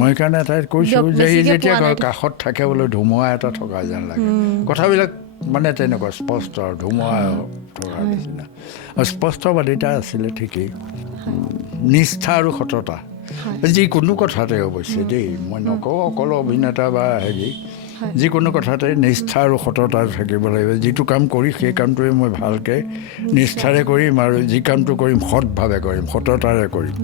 মই কাৰণে এটাই কৈছোঁ যে সি যেতিয়া কাষত থাকে বোলে ধুমুহা এটা থকা যেন লাগে কথাবিলাক মানে তেনেকুৱা স্পষ্ট আৰু ধুমুহা থকাৰ নিচিনা স্পষ্টবাদিতা আছিলে ঠিকেই নিষ্ঠা আৰু সততা যিকোনো কথাতে অৱশ্যে দেই মই নকওঁ অকল অভিনেতা বা হেৰি যিকোনো কথাতে নিষ্ঠা আৰু সততা থাকিব লাগিব যিটো কাম কৰি সেই কামটোৱে মই ভালকৈ নিষ্ঠাৰে কৰিম আৰু যি কামটো কৰিম সৎভাৱে কৰিম সততাৰে কৰিম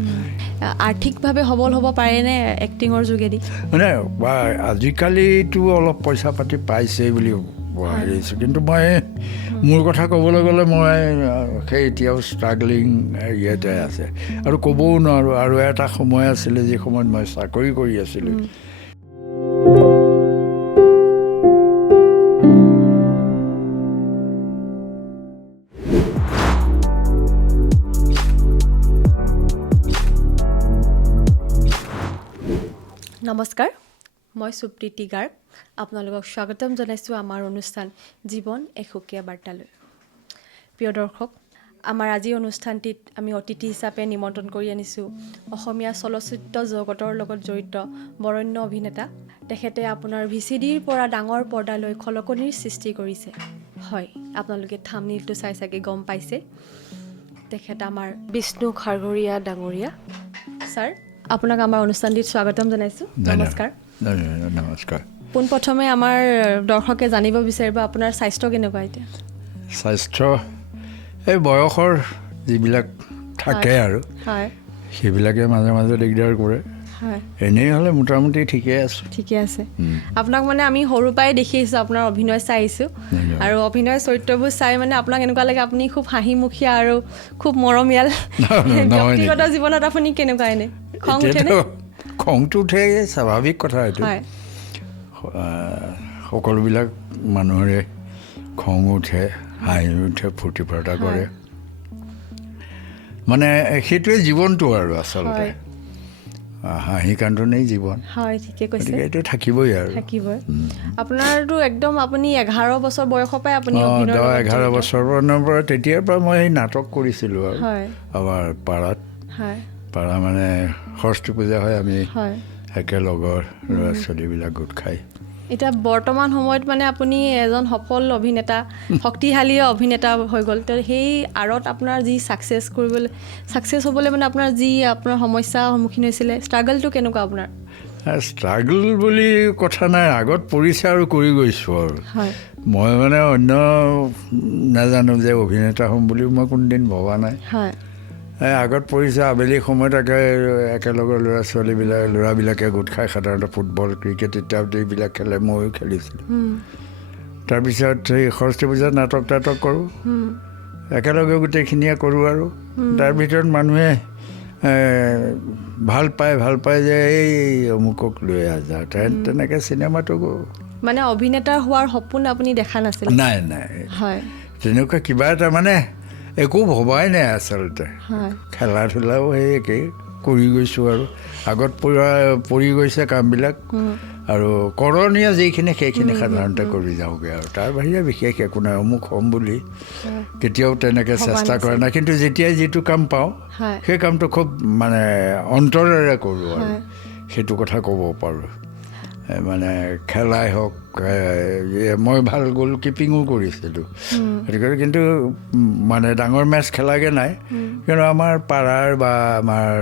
আৰ্থিকভাৱে সবল হ'ব পাৰেনে এক্টিঙৰ যোগেদি মানে আজিকালিতো অলপ পইচা পাতি পাইছে বুলি হেৰিছোঁ কিন্তু মই মোৰ কথা ক'বলৈ গ'লে মই সেই এতিয়াও ষ্ট্ৰাগলিং ইয়াতে আছে আৰু ক'বও নোৱাৰোঁ আৰু এটা সময় আছিলে যি সময়ত মই চাকৰি কৰি আছিলোঁ নমস্কাৰ মই সুপ্ৰীতি গাৰ্গ আপোনালোকক স্বাগতম জনাইছোঁ আমাৰ অনুষ্ঠান জীৱন এসুকীয়া বাৰ্তালৈ প্ৰিয় দৰ্শক আমাৰ আজি অনুষ্ঠানটিত আমি অতিথি হিচাপে নিমন্ত্ৰণ কৰি আনিছোঁ অসমীয়া চলচ্চিত্ৰ জগতৰ লগত জড়িত বৰেণ্য অভিনেতা তেখেতে আপোনাৰ ভিচিডিৰ পৰা ডাঙৰ পৰ্দালৈ খলকনিৰ সৃষ্টি কৰিছে হয় আপোনালোকে থাম্বনেইলটো চাই চাগে গম পাইছে তেখেত আমাৰ বিষ্ণু খাৰঘৰীয়া ডাঙৰীয়া ছাৰ আপোনাক আমাৰ অনুষ্ঠানটিত স্বাগতম জনাইছোঁ নমস্কাৰ নমস্কাৰ পোনপ্ৰথমে আমাৰ দৰ্শকে জানিব বিচাৰিব আপোনাৰ স্বাস্থ্য কেনেকুৱা এতিয়া স্বাস্থ্য এই বয়সৰ যিবিলাক থাকে আৰু সেইবিলাকে মাজে মাজে দিগদাৰ কৰে এনেই হ'লে মোটামুটি ঠিকে আছে আপোনাক মানে আমি সৰুৰ পৰাই দেখি আহিছোঁ আপোনাৰ অভিনয় চাই আহিছোঁ আৰু অভিনয় চৰিত্ৰবোৰ চাই মানে আপোনাক এনেকুৱা লাগে আপুনি খুব হাঁহিমুখীয়া আৰু খুব মৰমীয়াল ব্যক্তিগত জীৱনত আপুনি কেনেকুৱা এনে খংটো উঠে স্বাভাৱিক কথা এইটো সকলোবিলাক মানুহৰে খং উঠে হাঁহি উঠে ফূৰ্তি ফাৰ্তা কৰে মানে সেইটোৱে জীৱনটো আৰু আচলতে হাঁহি কান্দোনেই জীৱন হয় ঠিকে কৈছে এইটো থাকিবই আৰু আপোনাৰতো একদম আপুনি 11 বছৰ বয়সৰ পৰাই আপুনি 11 বছৰৰ পৰা তেতিয়াৰ পৰা মই এই নাটক কৰিছিলোঁ আৰু আমাৰ পাৰাত পাৰা মানে সৰস্বতী পূজা হয় আমি একেলগৰ ল'ৰা ছোৱালীবিলাক গোট খাই এতিয়া বৰ্তমান সময়ত মানে আপুনি এজন সফল অভিনেতা শক্তিশালী অভিনেতা হৈ গ'ল তো সেই আঁৰত আপোনাৰ যি ছাকচেছ হ'বলৈ মানে আপোনাৰ যি আপোনাৰ সমস্যাৰ সন্মুখীন হৈছিলে ষ্ট্ৰাগলটো কেনেকুৱা আপোনাৰ ষ্ট্ৰাগল বুলি কথা নাই আগত পৰিছে আৰু কৰি গৈছোঁ আৰু মই মানে অন্য নাজানো যে অভিনেতা হ'ম বুলিও মই কোনোদিন ভবা নাই আগত পৰিছে আবেলি সময়ত একেলগৰ ল'ৰাবিলাকে গোট খাই সাধাৰণতে ফুটবল ক্ৰিকেট ইত্যাদি এইবিলাক খেলে ময়ো খেলিছিলোঁ তাৰপিছত সেই সৰস্বতী পূজাত নাটক কৰোঁ একেলগে গোটেইখিনিয়ে কৰোঁ আৰু তাৰ ভিতৰত মানুহে ভাল পায় যে এই অমুকক লৈ আজা তেনেকৈ চিনেমাটো মানে অভিনেতা হোৱাৰ সপোন আপুনি দেখা নাছিল নাই তেনেকুৱা কিবা এটা মানে একো ভবাই নাই আচলতে খেলা ধূলাও সেই একেই কৰি গৈছোঁ আৰু আগত পৰি গৈছে কামবিলাক আৰু কৰণীয় যিখিনি সেইখিনি সাধাৰণতে কৰি যাওঁগৈ আৰু তাৰ বাহিৰে বিশেষ একো নাই অমুক হ'ম বুলি কেতিয়াও তেনেকৈ চেষ্টা কৰা নাই কিন্তু যেতিয়াই যিটো কাম পাওঁ সেই কামটো খুব মানে অন্তৰেৰে কৰোঁ আৰু সেইটো কথা ক'ব পাৰোঁ মানে খেলাই হওক মই ভাল গ'ল কিপিঙো কৰিছিলোঁ গতিকে কিন্তু মানে ডাঙৰ মেচ খেলাগৈ নাই কিন্তু আমাৰ পাৰাৰ বা আমাৰ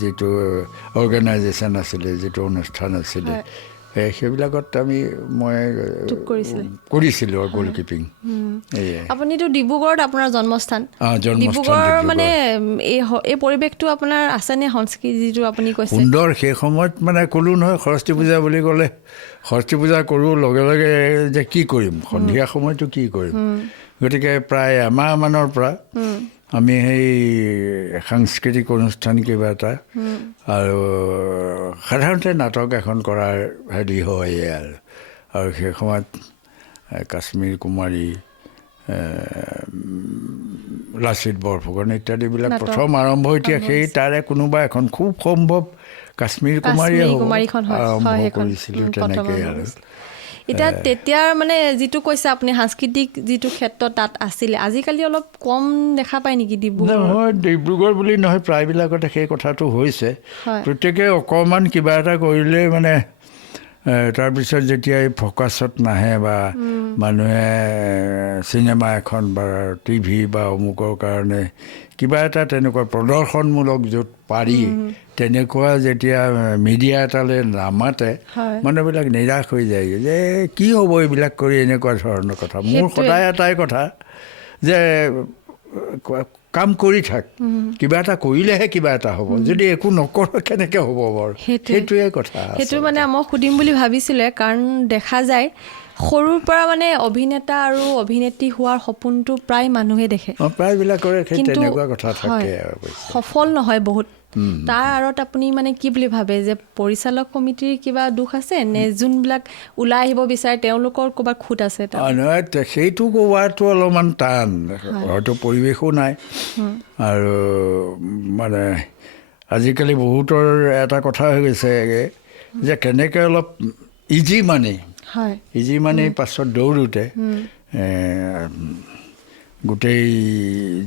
যিটো অৰ্গেনাইজেশ্যন আছিলে যিটো অনুষ্ঠান আছিলে সেইবিলাকত মই কৰিছিলোঁ আৰু গ'ল কিপিং আপুনিতো ডিব্ৰুগড়ত আপোনাৰ জন্মস্থান ডিব্ৰুগড় মানে এই পৰিৱেশটো আপোনাৰ আছেনে সংস্কৃতি যিটো আপুনি কৈছে সুন্দৰ সেই সময়ত মানে ক'লোঁ নহয় সৰস্বতী পূজা বুলি ক'লে সৰস্বতী পূজা কৰোঁ লগে লগে যে কি কৰিম সন্ধিয়া সময়টো কি কৰিম গতিকে প্ৰায় এমাহমানৰ পৰা আমি সেই সাংস্কৃতিক অনুষ্ঠান কিবা এটা আৰু সাধাৰণতে নাটক এখন কৰাৰ হেৰি হয়ে আৰু সেই সময়ত কাশ্মীৰ কুমাৰী লাচিত বৰফুকন ইত্যাদিবিলাক প্ৰথম আৰম্ভ এতিয়া সেই তাৰে কোনোবা এখন খুব সম্ভৱ কাশ্মীৰ কুমাৰীয়ে আৰম্ভ কৰিছিলোঁ তেনেকৈ আৰু এতিয়া তেতিয়াৰ মানে যিটো কৈছে আপুনি সাংস্কৃতিক যিটো ক্ষেত্ৰত তাত আছিলে আজিকালি অলপ কম দেখা পায় নেকি ডিব্ৰুগড়? নহয় ডিব্ৰুগড় বুলি নহয় প্ৰায়বিলাকতে সেই কথাটো হৈছে প্ৰত্যেকে অকণমান কিবা এটা কৰিলে মানে তাৰপিছত যেতিয়া এই ফ'কাছত নাহে বা মানুহে চিনেমা এখন বা টিভি বা অমুকৰ কাৰণে কিবা এটা তেনেকুৱা প্ৰদৰ্শনমূলক য'ত পাৰি তেনেকুৱা যেতিয়া মিডিয়া এটালৈ নামাতে মানুহবিলাক নিৰাশ হৈ যায় যে কি হ'ব এইবিলাক কৰি এনেকুৱা ধৰণৰ কথা। মোৰ সদায় এটাই কথা যে কাম কৰি থাক, কিবা এটা কৰিলেহে কিবা এটা হ'ব, যদি একো নকৰ কেনেকৈ হ'ব বাৰু, সেইটোৱে কথা। সেইটো মানে মই সুধিম বুলি ভাবিছিলে কাৰণ দেখা যায় সৰুৰ পৰা মানে অভিনেতা আৰু অভিনেত্ৰী হোৱাৰ সপোনটো প্ৰায় মানুহে দেখে, প্ৰায়বিলাকৰে তেনেকুৱা কথা থাকে, সফল নহয় বহুত। তাৰ আঁৰত আপুনি মানে কি বুলি ভাবে যে পৰিচালক সমিতিৰ কিবা দুখ আছে নে যোনবিলাক ওলাই আহিব বিচাৰে তেওঁলোকৰ ক'ৰবাত খুঁত আছে? নহয় সেইটো কোৱাটো অলপমান টান, হয়তো পৰিৱেশো নাই আৰু মানে আজিকালি বহুতৰ এটা কথা হৈ গৈছে যে কেনেকৈ অলপ ইজি মানি পাছত দৌৰোতে গোটেই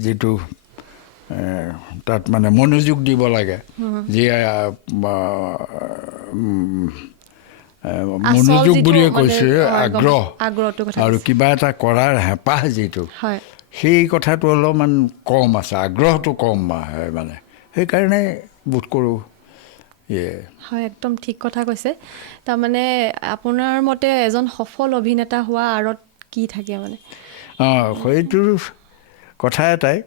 যিটো তাত মানে মনোযোগ দিব লাগে, যি মনোযোগ বুলিয়ে কৈছে আগ্ৰহ আৰু কিবা এটা কৰাৰ হেঁপাহ যিটো, সেই কথাটো অলপমান কম আছে, আগ্ৰহটো কম আহে মানে, সেইকাৰণে বোধ কৰোঁ। হয়, একদম ঠিক কথা কৈছে। তাৰমানে আপোনাৰ মতে এজন সফল অভিনেতা হোৱা আঁৰত কি থাকে মানে? সেইটোৰ কথা এটাই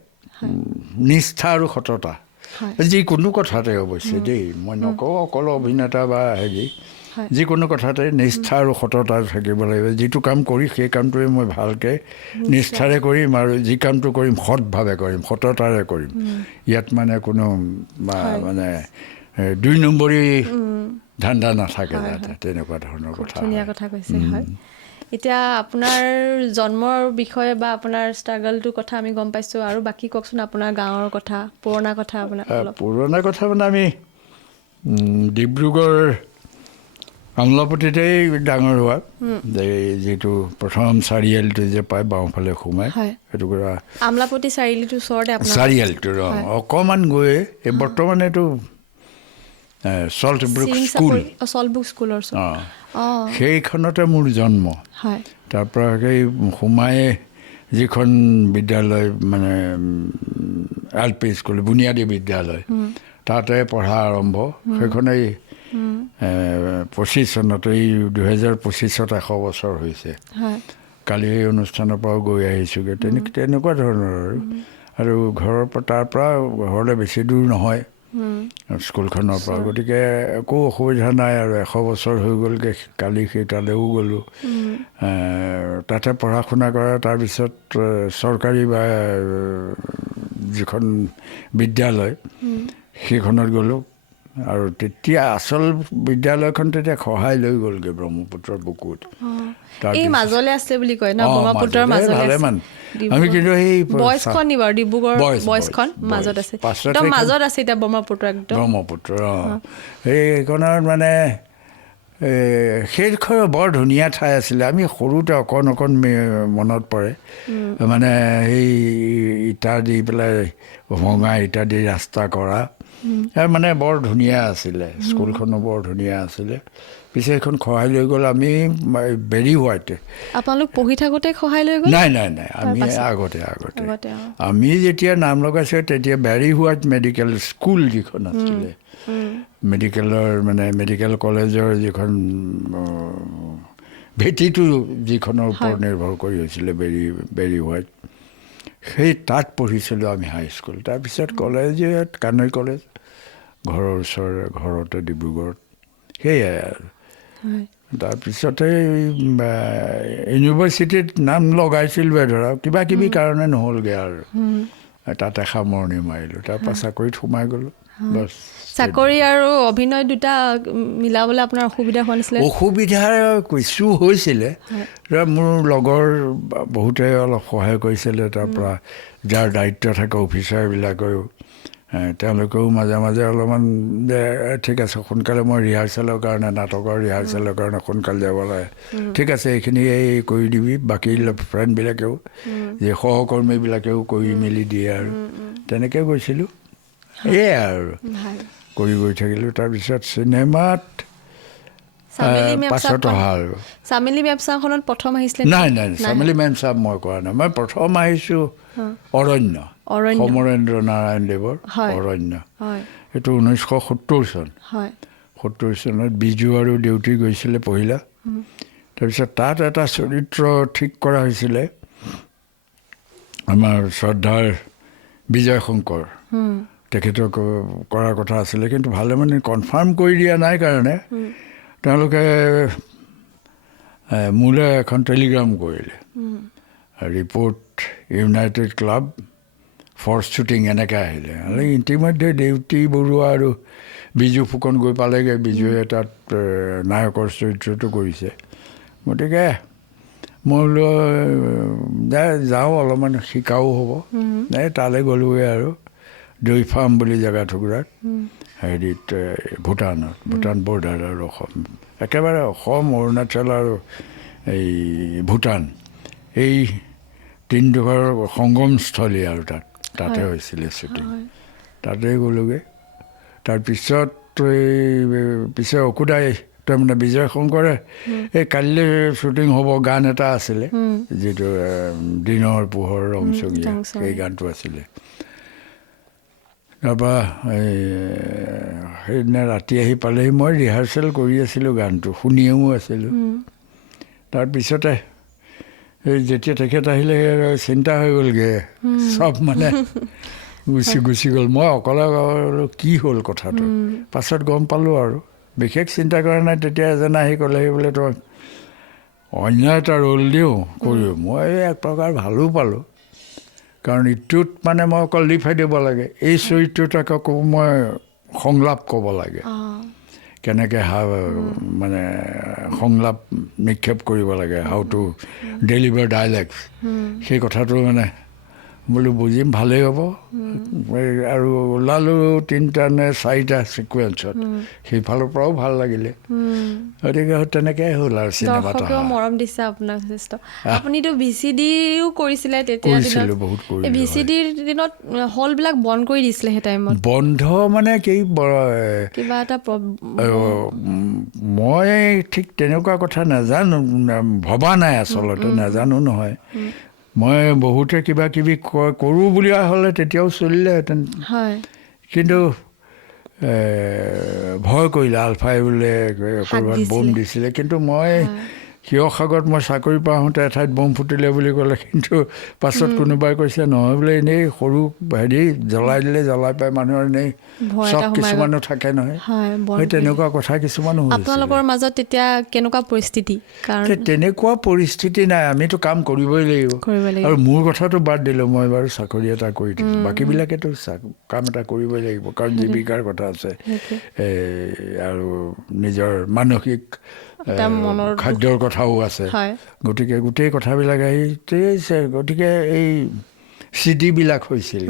নিষ্ঠা আৰু সততা, যিকোনো কথাতে অৱশ্যে দেই, মই নকওঁ অকল অভিনেতা বা যিকোনো কথাতে নিষ্ঠা আৰু সততা থাকিব লাগিব। যিটো কাম কৰি সেই কামটোৱে মই ভালকৈ নিষ্ঠাৰে কৰিম আৰু যি কামটো কৰিম সৎভাৱে কৰিম, সততাৰে কৰিম। ইয়াত মানে কোনো মানে ২ নম্বৰী ধান্দা নাথাকে যাতে, তেনেকুৱা ধৰণৰ কথা। ধুনীয়া কথা কৈছে। হয়, এতিয়া আপোনাৰ জন্মৰ বিষয়ে বা আপোনাৰ ষ্ট্ৰাগলটোৰ কথা আমি গম পাইছোঁ, আৰু বাকী কওকচোন আপোনাৰ গাঁৱৰ কথা, পুৰণা কথা। আপোনাৰ পুৰণা কথা মানে আমি ডিব্ৰুগড় আমলাপট্টিতেই ডাঙৰ হোৱা, যিটো প্ৰথম চাৰিআলিটো যে পায় বাওঁফালে সোমাই, সেইটো পৰা আমলাপট্টি চাৰিআলিটোৰ ওচৰতে চাৰিআলিটোৰ অকণমান গৈ বৰ্তমান এইটো চল্টব্ৰুক স্কুলৰ সেইখনতে মোৰ জন্ম। তাৰপৰা সেই সোমাই যিখন বিদ্যালয় মানে LP স্কুল, বুনিয়াদী বিদ্যালয়, তাতে পঢ়া আৰম্ভ। সেইখনেই 25 চনত, এই 2025 100 বছৰ হৈছে। কালি এই অনুষ্ঠানৰ পৰাও গৈ আহিছোঁগৈ, তেনেকুৱা ধৰণৰ আৰু ঘৰৰ পৰা তাৰ পৰা ঘৰলৈ বেছি দূৰ নহয় স্কুলখনৰ পৰা, গতিকে একো অসুবিধা নাই আৰু 100 বছৰ হৈ গ'লগৈ। কালি সেই তালৈও গ'লোঁ, তাতে পঢ়া শুনা কৰা, তাৰপিছত চৰকাৰী বা যিখন বিদ্যালয় সেইখনত গ'লোঁ। আৰু তেতিয়া আচল বিদ্যালয়খন তেতিয়া সহায় লৈ গ'লগৈ ব্ৰহ্মপুত্ৰৰ বুকুত, এই মাজলে আছে বুলি কয় ন, ব্ৰহ্মপুত্ৰৰ মাজলে আমি কিন্তু সেই বয়সখন নি বাৰু ডিব্ৰুগড় বয়সখন মাজত আছে, একদম মাজত আছে এতিয়া ব্ৰহ্মপুত্ৰ, একদম ব্ৰহ্মপুত্ৰ। সেইখনৰ মানে সেইখন বৰ ধুনীয়া ঠাই আছিলে। আমি সৰুতে অকণ মনত পৰে, মানে সেই ইটা দি পেলাই ভঙা ইটা দি ৰাস্তা কৰা, মানে বৰ ধুনীয়া আছিলে। স্কুলখনো বৰ ধুনীয়া আছিলে। পিছে সেইখন সহায় লৈ গ'ল। আমি বেৰি হোৱাইতে। আপোনালোক পঢ়ি থাকোঁতে সহায় লৈ গ'ল? নাই, আমি আগতে আমি যেতিয়া নাম লগাইছোঁ তেতিয়া বেৰি হোৱাইট মেডিকেল স্কুল যিখন আছিলে, মেডিকেলৰ মানে মেডিকেল কলেজৰ যিখন ভেটিটো যিখনৰ ওপৰত নিৰ্ভৰ কৰি হৈছিলে বেৰি হোৱাইট, সেই তাত পঢ়িছিলোঁ আমি হাইস্কুল। তাৰপিছত কলেজত কানৈ কলেজ, ঘৰৰ ওচৰৰে ঘৰতে ডিব্ৰুগড়ত, সেয়াই আৰু। তাৰপিছতে ইউনিভাৰ্চিটিত নাম লগাইছিলোঁ ধৰা, কিবা কিবি কাৰণে নহ'লগৈ আৰু, তাতে সামৰণি মাৰিলোঁ। তাৰপৰা চাকৰিত সোমাই গ'লোঁ। বছ, চাকৰি আৰু অভিনয় দুটা মিলাবলৈ আপোনাৰ অসুবিধা হোৱা নাছিলে? অসুবিধা কিছু হৈছিলে, মোৰ লগৰ বহুতে অলপ সহায় কৰিছিলে। তাৰপৰা যাৰ দায়িত্ব থাকে অফিচাৰবিলাকেও তেওঁলোকেও মাজে মাজে অলপমান যে ঠিক আছে সোনকালে মই ৰিহাৰ্চেলৰ কাৰণে নাটকৰ ৰিহাৰ্চেলৰ কাৰণে সোনকালে যাব লাগে ঠিক আছে এইখিনি এই কৰি দিবি বাকী ফ্ৰেণ্ডবিলাকেও যে সহকৰ্মীবিলাকেও কৰি মেলি দিয়ে আৰু তেনেকৈ গৈছিলোঁ এয়াই আৰু কৰি গৈ থাকিলোঁ তাৰপিছত চিনেমাত পাছত অহা আৰু চামেলি মেমচাখনত প্ৰথম আহিছিলে নাই চামেলি মেমচাহ মই কৰা নাই মই প্ৰথম আহিছোঁ অৰণ্য সমৰেন্দ্ৰ নাৰায়ণ দেৱৰ অৰণ্য এইটো 1970 চন 70 চনত বিজু আৰু দেউতী গৈছিলে পহিলা তাৰপিছত তাত এটা চৰিত্ৰ ঠিক কৰা হৈছিলে আমাৰ শ্ৰদ্ধাৰ বিজয় শংকৰ তেখেতক কৰাৰ কথা আছিলে কিন্তু ভালে মানে কনফাৰ্ম কৰি দিয়া নাই কাৰণে তেওঁলোকে মোলৈ এখন টেলিগ্ৰাম কৰিলে report united club for shooting এনেকৈ আহিলে ইতিমধ্যে দেউতী বৰুৱা আৰু বিজু ফুকন গৈ পালেগৈ বিজুৱে তাত নায়কৰ চৰিত্ৰটো কৰিছে গতিকে মই বোলো যাওঁ অলপমান শিকাও হ'ব তালৈ গ'লোগৈ আৰু দৈ ফাৰ্ম বুলি জেগা টুকুৰাত হেৰিত ভূটান বৰ্ডাৰ আৰু অসম একেবাৰে অসম অৰুণাচল আৰু এই ভূটান এই তিনিডোখৰ সংগমস্থলী আৰু তাতে হৈছিলে শ্বুটিং তাতে গ'লোগৈ তাৰপিছত পিছে অকুদাই তাৰমানে বিজয় শংকৰে এই কাইলৈ শ্বুটিং হ'ব গান এটা আছিলে যিটো দিনৰ পোহৰ ৰংচঙীয়া সেই গানটো আছিলে তাৰপৰা সেইদিনা ৰাতি আহি পালেহি মই ৰিহাৰ্চেল কৰি আছিলোঁ গানটো শুনিও আছিলোঁ তাৰপিছতে এই যেতিয়া তেখেত আহিলে চিন্তা হৈ গ'লগৈ চব মানে গুচি গ'ল মই অকলে কি হ'ল কথাটো পাছত গম পালোঁ আৰু বিশেষ চিন্তা কৰা নাই তেতিয়া এজনে আহি ক'লেহি বোলে তই অন্য এটা ৰোল দিওঁ কৰিও মই এক প্ৰকাৰ ভালো পালোঁ কাৰণ ইটোত মানে মই অকল লিফাই দিব লাগে এই চৰিত্ৰটোক আকৌ মই সংলাপ ক'ব লাগে কেনেকৈ মানে সংলাপ নিক্ষেপ কৰিব লাগে হাউ টু ডেলিভাৰ ডাইলেক্টছ সেই কথাটো মানে বোলো বুজিম ভালেই হ'ব আৰু ওলালোঁ 3টা নে 4টা ছিকুৱেঞ্চত সেইফালৰ পৰাও ভাল লাগিলে গতিকে তেনেকৈ হ'ল আৰু চিনেমাটো মৰম দিছে আপোনাক যথেষ্ট আপুনিতো VCDও কৰিছিলে তেতিয়া বহুত VCDৰ দিনত হলবিলাক বন্ধ কৰি দিছিলে সেই টাইমত বন্ধ মানে কি কিবা এটা মই ঠিক তেনেকুৱা কথা নাজানো ভবা নাই আচলতে নাজানো নহয় মই বহুতে কিবা কিবি কৰোঁ বুলিয়া হ'লে তেতিয়াও চলিলেহেঁতেন কিন্তু ভয় কৰিলে আলফাই বোলে ক'ৰবাত বোম দিছিলে কিন্তু মই শিৱসাগৰত মই চাকৰি পৰা আহোঁতে এঠাইত বোম ফুটিলে বুলি ক'লে কিন্তু পাছত কোনোবাই কৈছে নহয় বোলে এনেই সৰু হেৰি জ্বলাই দিলে জ্বলাই পাই মানুহৰ এনেই চখ কিছুমানো থাকে নহয় সেই তেনেকুৱা কথা কিছুমানো আপোনালোকৰ মাজত তেতিয়া কেনেকুৱা পৰিস্থিতি তেনেকুৱা পৰিস্থিতি নাই আমিতো কাম কৰিবই লাগিব আৰু মোৰ কথাটো বাদ দিলোঁ মই বাৰু চাকৰি এটা কৰি দিছোঁ বাকীবিলাকেতো কাম এটা কৰিবই লাগিব কাৰণ জীৱিকাৰ কথা আছে আৰু নিজৰ মানসিক খাদ্যৰ কথাও আছে গতিকে গোটেই কথাবিলাক আহিছে গতিকে এই চিডিবিলাক হৈছিল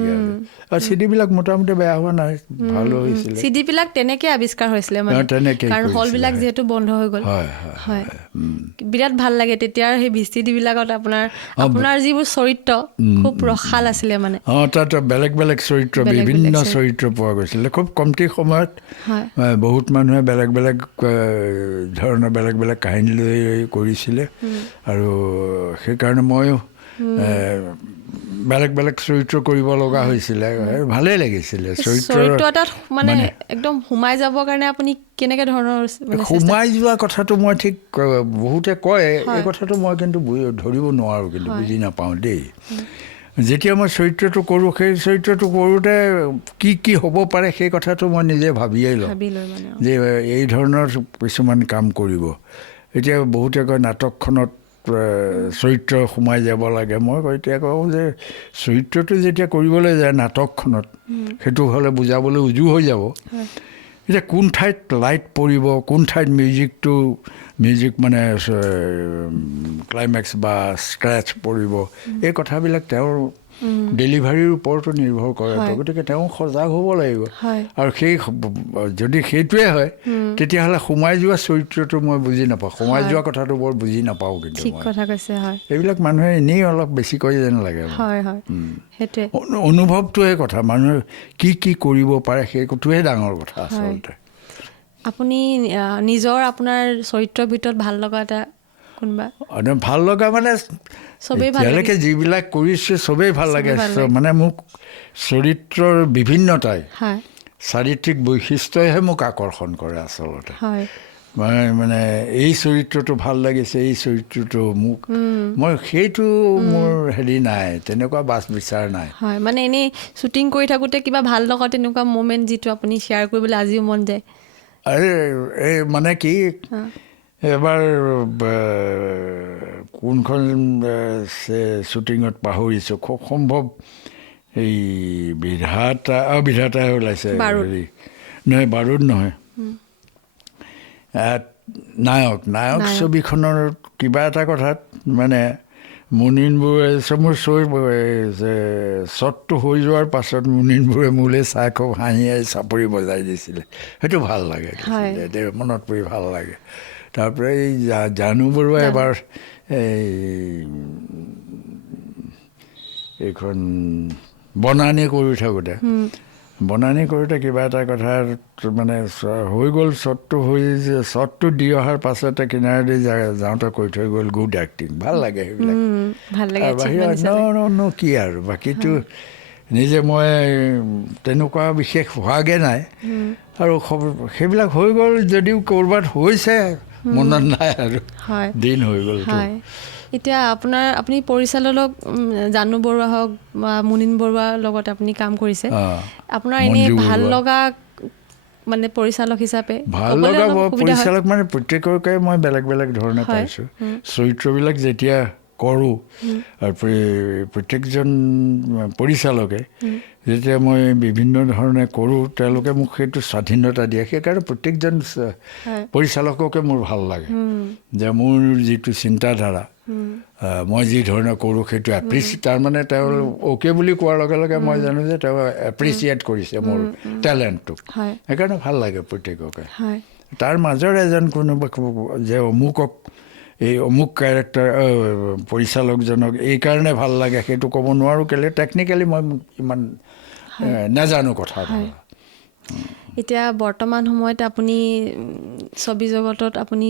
আৰু চিডিবিলাক মোটামুটি বেয়া হোৱা নাই ভালো হৈছিলে চিডিবিলাক তেনেকৈ আৱিষ্কাৰ হৈছিলে কাৰণ হলবিলাক যিহেতু বন্ধ হৈ গ'ল হয় বিৰাট ভাল লাগে তেতিয়াৰ সেই VCDবিলাকত আপোনাৰ যিবোৰ চৰিত্ৰ খুব ৰসাল আছিলে মানে তাত বেলেগ বেলেগ চৰিত্ৰ বিভিন্ন চৰিত্ৰ পোৱা গৈছিলে খুব কমটি সময়ত বহুত মানুহে বেলেগ বেলেগ ধৰণৰ বেলেগ বেলেগ কাহিনী লৈ কৰিছিলে আৰু সেইকাৰণে ময়ো বেলেগ বেলেগ চৰিত্ৰ কৰিব লগা হৈছিলে ভালেই লাগিছিলে চৰিত্ৰ এটাত মানে একদম সোমাই যাবৰ কাৰণে আপুনি কেনেকৈ ধৰণৰ সোমাই যোৱা কথাটো মই ঠিক বহুতে কয় এই কথাটো মই কিন্তু ধৰিব নোৱাৰোঁ কিন্তু বুজি নাপাওঁ দেই যেতিয়া মই চৰিত্ৰটো কৰোঁ সেই চৰিত্ৰটো কৰোঁতে কি হ'ব পাৰে সেই কথাটো মই নিজে ভাবিয়েই লওঁ যে এই ধৰণৰ কিছুমান কাম কৰিব এতিয়া বহুতে কয় নাটকখনত চৰিত্ৰ সোমাই যাব লাগে মই এতিয়া কওঁ যে চৰিত্ৰটো যেতিয়া কৰিবলৈ যায় নাটকখনত সেইটো হ'লে বুজাবলৈ উজু হৈ যাব এতিয়া কোন ঠাইত লাইট পৰিব কোন ঠাইত মিউজিক মানে ক্লাইমেক্স বা স্ক্ৰেচ পৰিব এই কথাবিলাক তেওঁৰ ডেলিভাৰীৰ ওপৰতো নিৰ্ভৰ কৰে গতিকে তেওঁ সজাগ হ'ব লাগিব আৰু সেই যদি সেইটোৱে হয় তেতিয়াহ'লে সোমাই যোৱা চৰিত্ৰটো মই বুজি নাপাওঁ সোমাই যোৱা কথাটো বৰ বুজি নাপাওঁ কিন্তু এইবিলাক মানুহে এনেই অলপ বেছিকৈ যেন লাগে অনুভৱটোৱে কথা মানুহে কি কৰিব পাৰে সেইটোৱে ডাঙৰ কথা আচলতে আপুনি নিজৰ আপোনাৰ চৰিত্ৰৰ ভিতৰত ভাল লগা এটা কোনবা ভাল লগা মানে এতিয়ালৈকে যিবিলাক কৰিছে চবেই ভাল লাগে মানে মোক চৰিত্ৰৰ বিভিন্নতাই চাৰিত্ৰিক বৈশিষ্ট্যইহে মোক আকৰ্ষণ কৰে আচলতে মানে এই চৰিত্ৰটো ভাল লাগিছে এই চৰিত্ৰটো মোক মই সেইটো মোৰ হেৰি নাই তেনেকুৱা বাছ বিচাৰ নাই মানে এনেই শ্বুটিং কৰি থাকোঁতে কিবা ভাল লগা তেনেকুৱা মোমেণ্ট যিটো আপুনি শ্বেয়াৰ কৰিবলৈ আজিও মন যায় এই মানে কি এবাৰ কোনখন শ্বুটিঙত পাহৰিছোঁ খুব সম্ভৱ এই বিধাতাই ওলাইছে হেৰি নহয় বাৰুদ নহয় নায়ক ছবিখনৰ কিবা এটা কথাত মানে মুনিন বৰুৱাই মোৰ শ্বটটো হৈ যোৱাৰ পাছত মুনিন বৰুৱাই মোলৈ চাই খুব হাঁহিয়াই চাপৰি বজাই দিছিলে সেইটো ভাল লাগে মনত পৰি ভাল লাগে তাৰপৰা এই জানু বৰুৱাই এবাৰ এইখন বনানী কৰি থাকোঁতে কিবা এটা কথা মানে হৈ গ'ল শ্বটটো দি অহাৰ পাছতে কিনাৰেদি যাওঁতে কৈ থৈ গ'ল গুড এক্টিং ভাল লাগে সেইবিলাক বাহিৰত কি আৰু বাকীটো নিজে মই তেনেকুৱা বিশেষ হোৱাগৈ নাই আৰু সেইবিলাক হৈ গ'ল যদিও ক'ৰবাত হৈছে মনত নাই আৰু দিন হৈ গ'ল এতিয়া আপুনি পৰিচালক জানু বৰুৱা হওক বা মুনিন বৰুৱাৰ লগত আপুনি কাম কৰিছে আপোনাৰ এনেই ভাল লগা মানে পৰিচালক হিচাপে ভাল লগা পৰিচালক মানে প্ৰত্যেককে মই বেলেগ বেলেগ ধৰণে পাইছোঁ চৰিত্ৰবিলাক যেতিয়া কৰোঁ আৰু প্ৰত্যেকজন পৰিচালকে যেতিয়া মই বিভিন্ন ধৰণে কৰোঁ তেওঁলোকে মোক সেইটো স্বাধীনতা দিয়ে সেইকাৰণে প্ৰত্যেকজন পৰিচালককে মোৰ ভাল লাগে যে মোৰ যিটো চিন্তাধাৰা মই যি ধৰণে কৰোঁ সেইটো তাৰমানে তেওঁ অ'কে বুলি কোৱাৰ লগে লগে মই জানো যে তেওঁ এপ্ৰিচিয়েট কৰিছে মোৰ টেলেণ্টটোক সেইকাৰণে ভাল লাগে প্ৰত্যেককে তাৰ মাজৰ এজন কোনোবা যে অমুকক এই অমুক কেৰেক্টাৰ পৰিচালকজনক এইকাৰণে ভাল লাগে সেইটো ক'ব নোৱাৰোঁ কেলৈ টেকনিকেলি মই ইমান নাজানো কথা এতিয়া বৰ্তমান সময়ত আপুনি ছবি জগতত আপুনি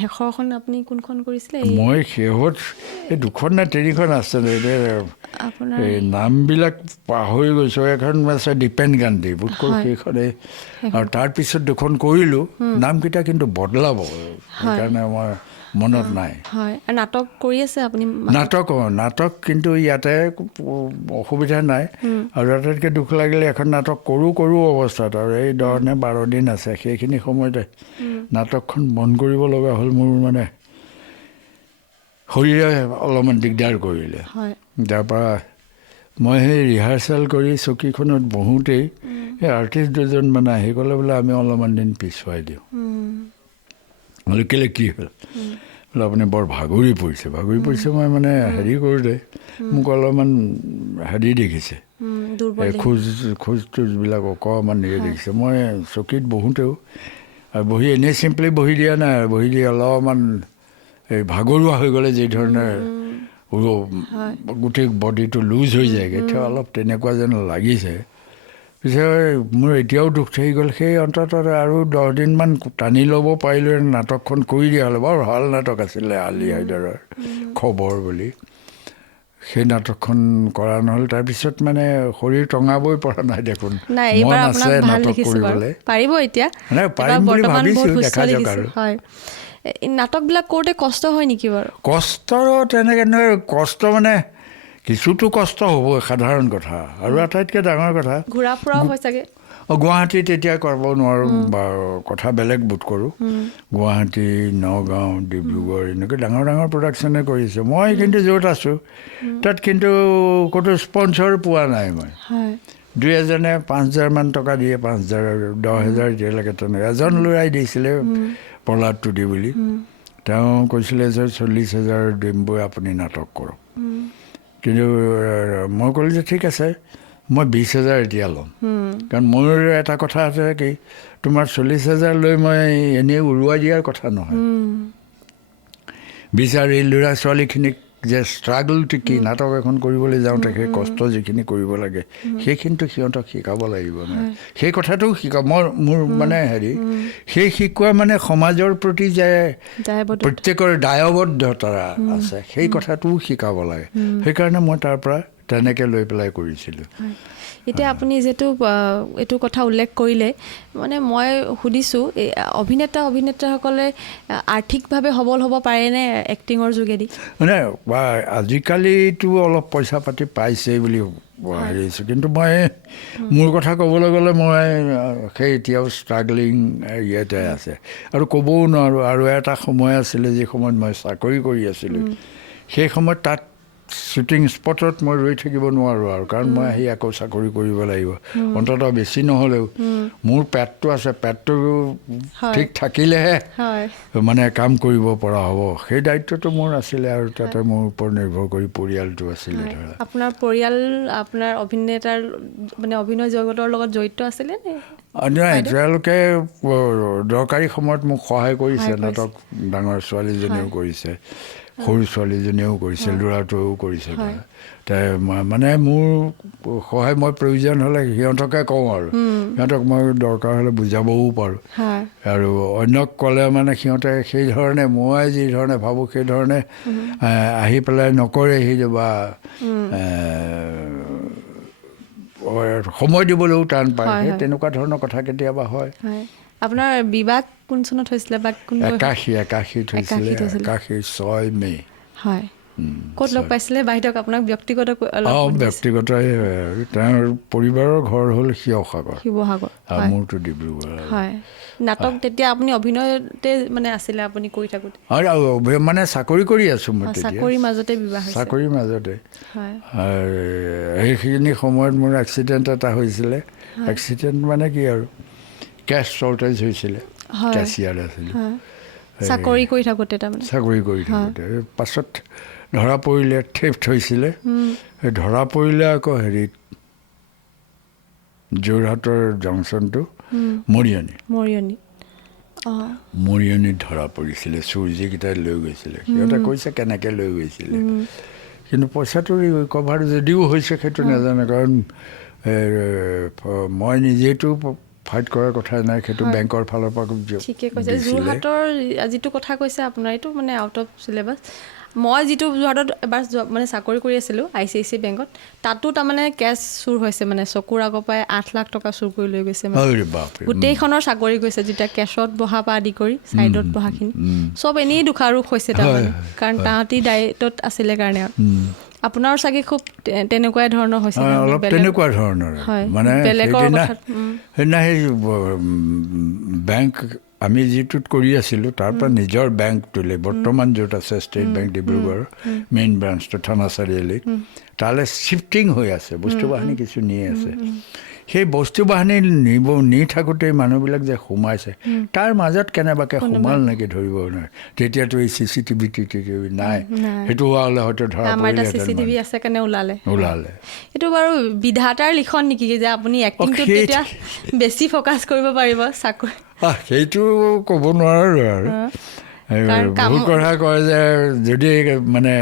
শেষৰখন আপুনি কোনখন কৰিছিলে মই শেহত এই দুখন নে তিনিখন আছিলে এই নামবিলাক পাহৰি গৈছোঁ এখন আছে দীপেন গান্ধী বোধকৰো সেইখনে আৰু তাৰপিছত দুখন কৰিলোঁ নামকেইটা কিন্তু বদলাব সেইকাৰণে মই মনত নাই নাটক কৰি আছে আপুনি নাটক কিন্তু ইয়াতে অসুবিধা নাই আৰু আটাইতকৈ দুখ লাগিলে এখন নাটক কৰোঁ অৱস্থাত আৰু এই 10 নে 12 দিন আছে সেইখিনি সময়তে নাটকখন বন্ধ কৰিব লগা হ'ল মোৰ মানে শৰীৰে অলপমান দিগদাৰ কৰিলে তাৰপৰা মই সেই ৰিহাৰ্চেল কৰি চকীখনত বহোঁতেই সেই আৰ্টিষ্ট দুজন মানে আহি গ'লে বোলে আমি অলপমান দিন পিছুৱাই দিওঁ বোলে কেলৈ কি হ'ল বোলে আপুনি বৰ ভাগৰি পৰিছে মই মানে হেৰি কৰোঁতে মোক অলপমান হেৰি দেখিছে খোজ টোজবিলাক অকণমান দেখিছে মই চকীত বহোঁতেও আৰু বহি এনেই চিম্পলি বহি দিয়া নাই আৰু বহি দি অলপমান এই ভাগৰুৱা হৈ গ'লে যি ধৰণে গোটেই বডিটো লুজ হৈ যায়গৈ এতিয়া অলপ তেনেকুৱা যেন লাগিছে পিছে মোৰ এতিয়াও দুখ থাকি গ'ল সেই অন্ততঃ আৰু 10 দিনমান টানি ল'ব পাৰিলোঁ নাটকখন কৰি দিয়া হ'লে বৰ ভাল নাটক আছিলে আলি হাইদাৰৰ খবৰ বুলি সেই নাটকখন কৰা নহ'ল তাৰপিছত মানে শৰীৰ টঙাবই পৰা নাই দেখোন মন আছে নাটক কৰিবলৈ পাৰিব এতিয়া পাৰিম বুলি ভাবিছোঁ দেখা যাওক আৰু নাটকবিলাক কৰোঁতে কষ্ট হয় নেকি বাৰু কষ্ট তেনেকৈ নহয় কষ্ট মানে কিছুতো কষ্ট হ'বই সাধাৰণ কথা আৰু আটাইতকৈ ডাঙৰ কথা ঘূৰা ফুৰাও হয় চাগে গুৱাহাটীত এতিয়া কৰিব নোৱাৰোঁ বা কথা বেলেগ বোধ কৰোঁ গুৱাহাটী নগাঁও ডিব্ৰুগড় এনেকৈ ডাঙৰ প্ৰডাকশ্যনে কৰিছে মই কিন্তু য'ত আছোঁ তাত কিন্তু ক'তো স্পনচৰ পোৱা নাই মই 2-এজনে 5,000 টকা দিয়ে 5,000 আৰু 10,000 এতিয়ালৈকে তেনেকৈ এজন ল'ৰাই দিছিলে প্ৰহ্লাদ টুডি বুলি তেওঁ কৈছিলে যে 40,000 দিম বৈ আপুনি নাটক কৰক কিন্তু মই ক'লোঁ যে ঠিক আছে মই 20,000 এতিয়া ল'ম কাৰণ মোৰ এটা কথা আছে কি তোমাৰ 40,000 লৈ মই এনেই উৰুৱাই দিয়াৰ কথা নহয় বিচাৰি ল'ৰা ছোৱালীখিনিক যে ষ্ট্ৰাগলটো কি নাটক এখন কৰিবলৈ যাওঁতে সেই কষ্ট যিখিনি কৰিব লাগে সেইখিনিতো সিহঁতক শিকাব লাগিব নহয় সেই কথাটো মোৰ মানে হেৰি সেই শিকোৱা মানে সমাজৰ প্ৰতি যে প্ৰত্যেকৰ দায়বদ্ধতা আছে সেই কথাটোও শিকাব লাগে সেইকাৰণে মই তাৰ পৰা তেনেকৈ লৈ পেলাই কৰিছিলোঁ এতিয়া আপুনি যিহেতু এইটো কথা উল্লেখ কৰিলে মানে মই সুধিছোঁ অভিনেতাসকলে আৰ্থিকভাৱে সবল হ'ব পাৰেনে এক্টিঙৰ যোগেদি মানে আজিকালিতো অলপ পইচা পাতি পাইছে বুলি হেৰিছোঁ কিন্তু মই মোৰ কথা ক'বলৈ গ'লে মই সেই এতিয়াও ষ্ট্ৰাগলিং ইয়াতে আছে আৰু ক'বও নোৱাৰোঁ আৰু এটা সময় আছিলে যি সময়ত মই চাকৰি কৰি আছিলোঁ সেই সময়ত তাত শ্বুটিং স্পটত মই ৰৈ থাকিব নোৱাৰোঁ আৰু কাৰণ মই আহি আকৌ চাকৰি কৰিব লাগিব অন্ততঃ বেছি নহ'লেও মোৰ পেটটো আছে পেটটো ঠিক থাকিলেহে মানে কাম কৰিব পৰা হ'ব সেই দায়িত্বটো মোৰ আছিলে আৰু তাতে মোৰ ওপৰত নিৰ্ভৰ কৰি পৰিয়ালটো আছিলে ধৰা আপোনাৰ পৰিয়াল আপোনাৰ অভিনেতাৰ মানে অভিনয় জগতৰ লগত জড়িত আছিলে নে তেওঁলোকে দৰকাৰী সময়ত মোক সহায় কৰিছে নাটক ডাঙৰ ছোৱালীজনীও কৰিছে সৰু ছোৱালীজনীয়েও কৰিছে ল'ৰাটোৱেও কৰিছে মানে মোৰ সহায় মই প্ৰয়োজন হ'লে সিহঁতকে কওঁ আৰু সিহঁতক মই দৰকাৰ হ'লে বুজাবও পাৰোঁ আৰু অন্যক ক'লে মানে সিহঁতে সেই ধৰণে মই যি ধৰণে ভাবোঁ সেই ধৰণে আহি পেলাই নকৰেহি বা সময় দিবলৈও টান পায় সেই তেনেকুৱা ধৰণৰ কথা কেতিয়াবা হয় আপোনাৰ বিবাহ কোন চনত হৈছিলে বা 81 হৈছিলে 6 মে হয় ক'ত লগ পাইছিলে বাইদেউক আপোনাক ব্যক্তিগত ব্যক্তিগত তেওঁৰ পৰিবাৰৰ ঘৰ হ'ল শিৱসাগৰ আৰু মোৰতো ডিব্ৰুগড় হয় নাটক তেতিয়া আপুনি অভিনয়তে মানে আছিলে আপুনি কৰি থাকোঁতে আৰু মানে চাকৰি কৰি আছোঁ মই চাকৰিৰ মাজতে বিবাহ হৈছে চাকৰিৰ মাজতে সেইখিনি সময়ত মোৰ এক্সিডেণ্ট এটা হৈছিলে এক্সিডেণ্ট মানে কি আৰু কেছ শ্বৰ্টেজ হৈছিলে কেছিয়াৰ আছিলে চাকৰি কৰি থাকোঁতে তাৰমানে চাকৰি কৰি থাকোঁতে পাছত ধৰা পৰিলে থেফ্ট হৈছিলে ধৰা পৰিলে আকৌ হেৰিত যোৰহাটৰ জংচনটো মৰিয়নিত ধৰা পৰিছিলে চোৰ যিকেইটাই লৈ গৈছিলে সিহঁতে কৈছে কেনেকৈ লৈ গৈছিলে কিন্তু পইচাটো ৰিকভাৰ যদিও হৈছে সেইটো নাজানে কাৰণ মই নিজেতো ফাইট কৰাৰ কথা নাই সেইটো বেংকৰ ফালৰ পৰা ঠিকে কৈছে যোৰহাটৰ যিটো কথা কৈছে আপোনাৰ এইটো মানে আউট অফ চিলেবাছ মই যিটো যোৰহাটত এবাৰ মানে চাকৰি কৰি আছিলোঁ ICICI বেংকত তাতো তাৰমানে কেছ চুৰ হৈছে মানে চকুৰ আগৰ পৰাই 8 লাখ টকা চুৰ কৰি লৈ গৈছে গোটেইখনৰ চাকৰি গৈছে যেতিয়া কেছত বহা পৰা আদি কৰি ছাইডত বহাখিনি চব এনেই দুখাৰোখ হৈছে তাৰমানে কাৰণ তাহাঁতি দায়িত্বত আছিলে কাৰণে আপোনাৰ চাগে খুব তেনেকুৱা ধৰণৰ হৈছে অলপ তেনেকুৱা ধৰণৰ মানে সেইদিনা সেই বেংক আমি যিটোত কৰি আছিলোঁ তাৰ পৰা নিজৰ বেংক তুলে বৰ্তমান য'ত আছে ষ্টেট বেংক ডিব্ৰুগড় মেইন ব্ৰাঞ্চটো থানা চাৰিআলিত তালৈ শ্বিফটিং হৈ আছে বস্তু বাহিনী কিছু নি আছে সেই বস্তু বাহিনী নি থাকোঁতেই মানুহবিলাক যে সোমাইছে তাৰ মাজত কেনেবাকৈ সোমাল নেকি ধৰিব নোৱাৰে তেতিয়াতো এই CCTV নাই সেইটো হোৱা হ'লে হয়তো ধৰা CCTV আছে কাৰণে ওলালে এইটো বাৰু বিধাতাৰ লিখন নেকি যে আপুনি এক্টিংটোত তেতিয়া বেছি ফ'কাছ কৰিব পাৰিব চাকৰি সেইটো ক'ব নোৱাৰোঁ আৰু বহুত কথা কয় যে যদি মানে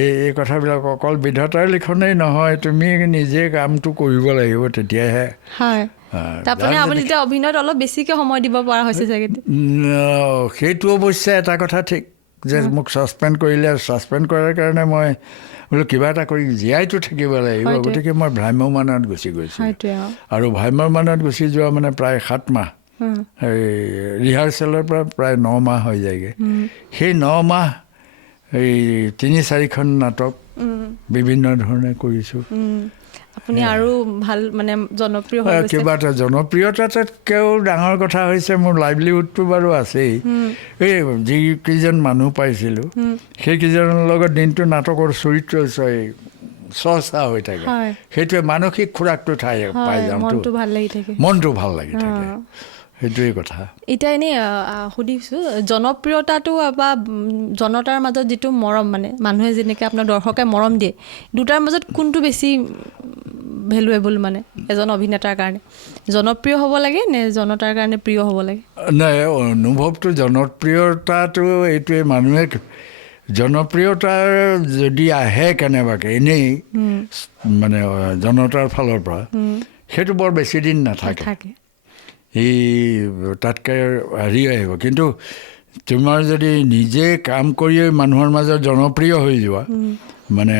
এই কথাবিলাক অকল বিধাতাৰ লিখনেই নহয় তুমি নিজে কামটো কৰিব লাগিব তেতিয়াহে আপুনি এতিয়া অভিনয়ত অলপ বেছিকৈ সময় দিব পৰা হৈছে চাগে সেইটো অৱশ্যে এটা কথা ঠিক যে মোক ছাছপেণ্ড কৰিলে ছাছপেণ্ড কৰাৰ কাৰণে মই বোলো কিবা এটা কৰি জীয়াইতো থাকিব লাগিব গতিকে মই ভ্ৰাম্যমানত গুচি গৈছোঁ আৰু ভ্ৰাম্যমানত গুচি যোৱা মানে প্ৰায় 7 মাহ এই ৰিহাৰ্চেলৰ পৰা প্ৰায় 9 মাহ হৈ যায়গৈ সেই 9 মাহ এই 3-4খন নাটক বিভিন্ন ধৰণে কৰিছোঁ আপুনি আৰু ভাল মানে জনপ্ৰিয় হৈ গৈছে কিবা এটা জনপ্ৰিয়তাতকৈও ডাঙৰ কথা হৈছে মোৰ লাইভলিহুডটো বাৰু আছেই এই যিকেইজন মানুহ পাইছিলোঁ সেইকেইজনৰ লগত দিনটো নাটকৰ চৰিত্ৰ চৰ্চা হৈ থাকে সেইটোৱে মানসিক খোৰাকটো পাই যাওঁ মনটো ভাল লাগি থাকে সেইটোৱেই কথা এতিয়া এনেই সুধিছোঁ জনপ্ৰিয়তাটো বা জনতাৰ মাজত যিটো মৰম মানে মানুহে যেনেকৈ আপোনাৰ দৰ্শকে মৰম দিয়ে দুটাৰ মাজত কোনটো বেছি ভেলুৱেবল মানে এজন অভিনেতাৰ কাৰণে জনপ্ৰিয় হ'ব লাগে নে জনতাৰ কাৰণে প্ৰিয় হ'ব লাগে নাই অনুভৱটো জনপ্ৰিয়তাটো এইটোৱে মানুহে জনপ্ৰিয়তাৰ যদি আহে কেনেবাকৈ এনেই মানে জনতাৰ ফালৰ পৰা সেইটো বৰ বেছি দিন নাথাকে এই তাতকৈ হেৰি আহিব কিন্তু তোমাৰ যদি নিজে কাম কৰি মানুহৰ মাজত জনপ্ৰিয় হৈ যোৱা মানে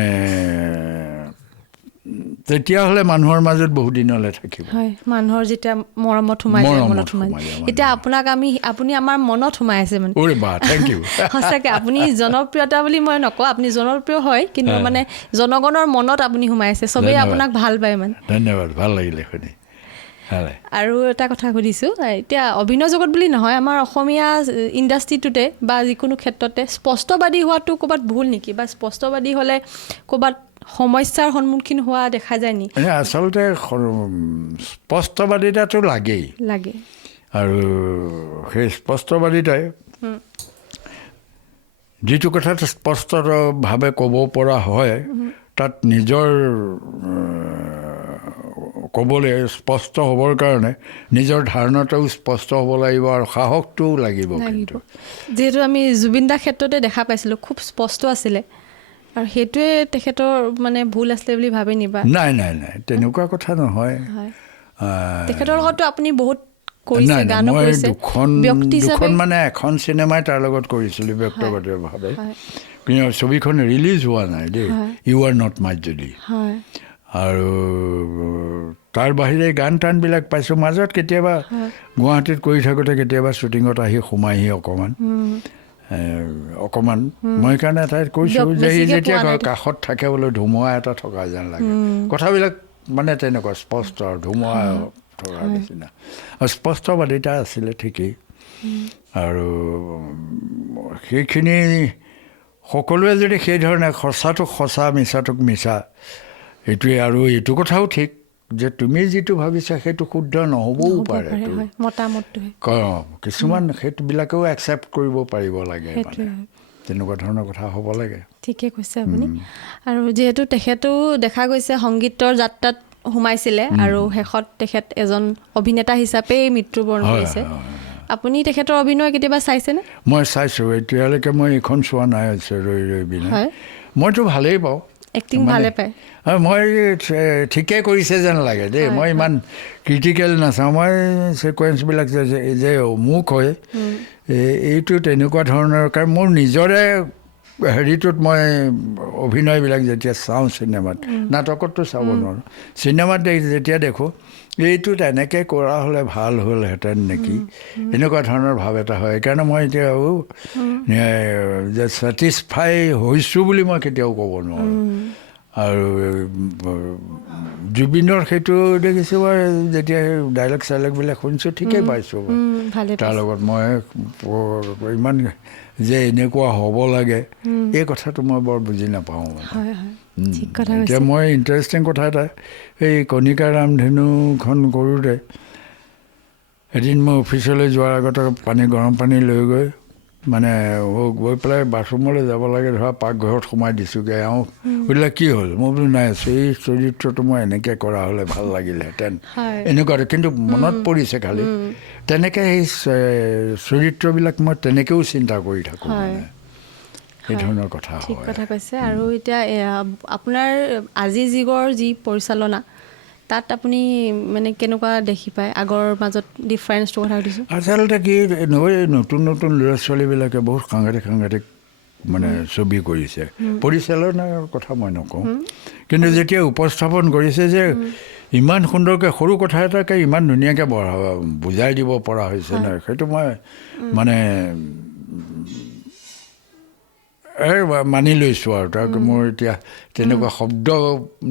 তেতিয়াহ'লে মানুহৰ মাজত বহুত দিনলৈ থাকিব হয় মানুহৰ যেতিয়া মৰমত সোমাই যায় মনত সোমাই এতিয়া আপুনি আমাৰ মনত সোমাই আছে মানে ওৰে বা থেংক ইউ সঁচাকৈ আপুনি জনপ্ৰিয়তা বুলি মই নকওঁ আপুনি জনপ্ৰিয় হয় কিন্তু মানে জনগণৰ মনত আপুনি সোমাই আছে চবেই আপোনাক ভাল পায় মানে ধন্যবাদ ভাল লাগিলে শুনি আৰু এটা কথা সুধিছোঁ এতিয়া অভিনয় জগত বুলি নহয় আমাৰ অসমীয়া ইণ্ডাষ্ট্ৰিটোতে বা যিকোনো ক্ষেত্ৰতে স্পষ্টবাদী হোৱাটো ক'ৰবাত ভুল নেকি বা স্পষ্টবাদী হ'লে ক'ৰবাত সমস্যাৰ সন্মুখীন হোৱা দেখা যায় নি আচলতে স্পষ্টবাদিতাটো লাগে আৰু সেই স্পষ্টবাদিতাই যিটো কথাত স্পষ্টভাৱে ক'ব পৰা হয় তাত নিজৰ ক'বলৈ স্পষ্ট হ'বৰ কাৰণে নিজৰ ধাৰণাটোও স্পষ্ট হ'ব লাগিব আৰু সাহসটোও লাগিব যিহেতু আমি জুবিন দাৰ ক্ষেত্ৰতে দেখা পাইছিলোঁ খুব স্পষ্ট আছিলে আৰু সেইটোৱে তেখেতৰ মানে ভুল আছিলে বুলি ভাবে নিবা নাই তেনেকুৱা কথা নহয় তেখেতৰ লগতো আপুনি বহুত দুখন মানে এখন চিনেমাই তাৰ লগত কৰিছিলোঁ ব্যক্তিগতভাৱে কিন্তু ছবিখন ৰিলিজ হোৱা নাই দেই ইউ আৰ নট মাই জুলি আৰু তাৰ বাহিৰে গান টানবিলাক পাইছোঁ মাজত কেতিয়াবা গুৱাহাটীত কৰি থাকোঁতে কেতিয়াবা শ্বুটিঙত আহি সোমাইহি অকণমান মই কাৰণে এটাই কৈছোঁ যে সি যেতিয়া কাষত থাকে বোলে ধুমুহা এটা থকা যেন লাগে কথাবিলাক মানে তেনেকুৱা স্পষ্ট আৰু ধুমুহা থকাৰ নিচিনা আৰু স্পষ্টবাদিতা আছিলে ঠিকেই আৰু সেইখিনি সকলোৱে যদি সেইধৰণে সঁচাটোক সঁচা মিছাটোক মিছা এইটোৱে আৰু এইটো কথাও ঠিক যে তুমি যিটো ভাবিছা সেইটো শুদ্ধ নহ'বও পাৰে কিছুমান সেইবিলাকেও একচেপ্ট কৰিব পাৰিব লাগে মানে তেনেকুৱা ধৰণৰ কথা হ'ব লাগে ঠিকে কৈছে আপুনি আৰু যিহেতু তেখেতেও দেখা গৈছে সংগীতৰ যাত্ৰাত সোমাইছিলে আৰু শেষত তেখেত এজন অভিনেতা হিচাপেই মৃত্যুবৰণ কৰিছে আপুনি তেখেতৰ অভিনয় কেতিয়াবা চাইছেনে মই চাইছোঁ এতিয়ালৈকে মই এইখন চোৱা নাই ৰৈ ৰৈ বিনাই মইতো ভালেই পাওঁ এক্টিং ভালে পায় মই ঠিকে কৰিছে যেন লাগে দেই মই ইমান ক্ৰিটিকেল নাচাওঁ মই ছিকুৱেঞ্চবিলাক যে অমুক হয় এইটো তেনেকুৱা ধৰণৰ কাৰণ মোৰ নিজৰে হেৰিটোত মই অভিনয়বিলাক যেতিয়া চাওঁ চিনেমাত নাটকততো চাব নোৱাৰোঁ চিনেমাত যেতিয়া দেখোঁ এইটো তেনেকৈ কৰা হ'লে ভাল হ'লহেঁতেন নেকি এনেকুৱা ধৰণৰ ভাৱ এটা হয় সেইকাৰণে মই এতিয়া যে ছেটিছফাই হৈছোঁ বুলি মই কেতিয়াও ক'ব নোৱাৰোঁ আৰু জুবিনৰ সেইটো দেখিছোঁ বাৰু যেতিয়া ডাইলগ চাইলগবিলাক শুনিছোঁ ঠিকেই পাইছোঁ তাৰ লগত মই ইমান যে এনেকুৱা হ'ব লাগে এই কথাটো মই বৰ বুজি নাপাওঁ এতিয়া মই ইণ্টাৰেষ্টিং কথা এটা এই কণিকা ৰামধেনুখন কৰোঁতে এদিন মই অফিচলৈ যোৱাৰ আগতে গৰম পানী লৈ গৈ মানে গৈ পেলাই বাথৰুমলৈ যাব লাগে ধৰা পাকঘৰত সোমাই দিছোঁগৈ এওঁ সুধিলে কি হ'ল মই বোলো নাই এই চৰিত্ৰটো মই এনেকৈ কৰা হ'লে ভাল লাগিলেহেঁতেন এনেকুৱা কিন্তু মনত পৰিছে খালি তেনেকৈ সেই চৰিত্ৰবিলাক মই তেনেকৈও চিন্তা কৰি থাকোঁ মানে এই ধৰণৰ কথা ঠিক কথা কৈছে আৰু এতিয়া আপোনাৰ আজি যুগৰ যি পৰিচালনা তাত আপুনি মানে কেনেকুৱা দেখি পায় আগৰ মাজত ডিফাৰেঞ্চটো কথা সুধিছোঁ আচলতে কি নতুন ল'ৰা ছোৱালীবিলাকে বহুত সাংঘাতিক মানে ছবি কৰিছে পৰিচালনাৰ কথা মই নকওঁ কিন্তু যেতিয়া উপস্থাপন কৰিছে যে ইমান সুন্দৰকৈ সৰু কথা এটাকে ইমান ধুনীয়াকৈ বুজাই দিব পৰা হৈছে ন সেইটো মই মানে মানি লৈছোঁ আৰু তাৰ মোৰ এতিয়া তেনেকুৱা শব্দ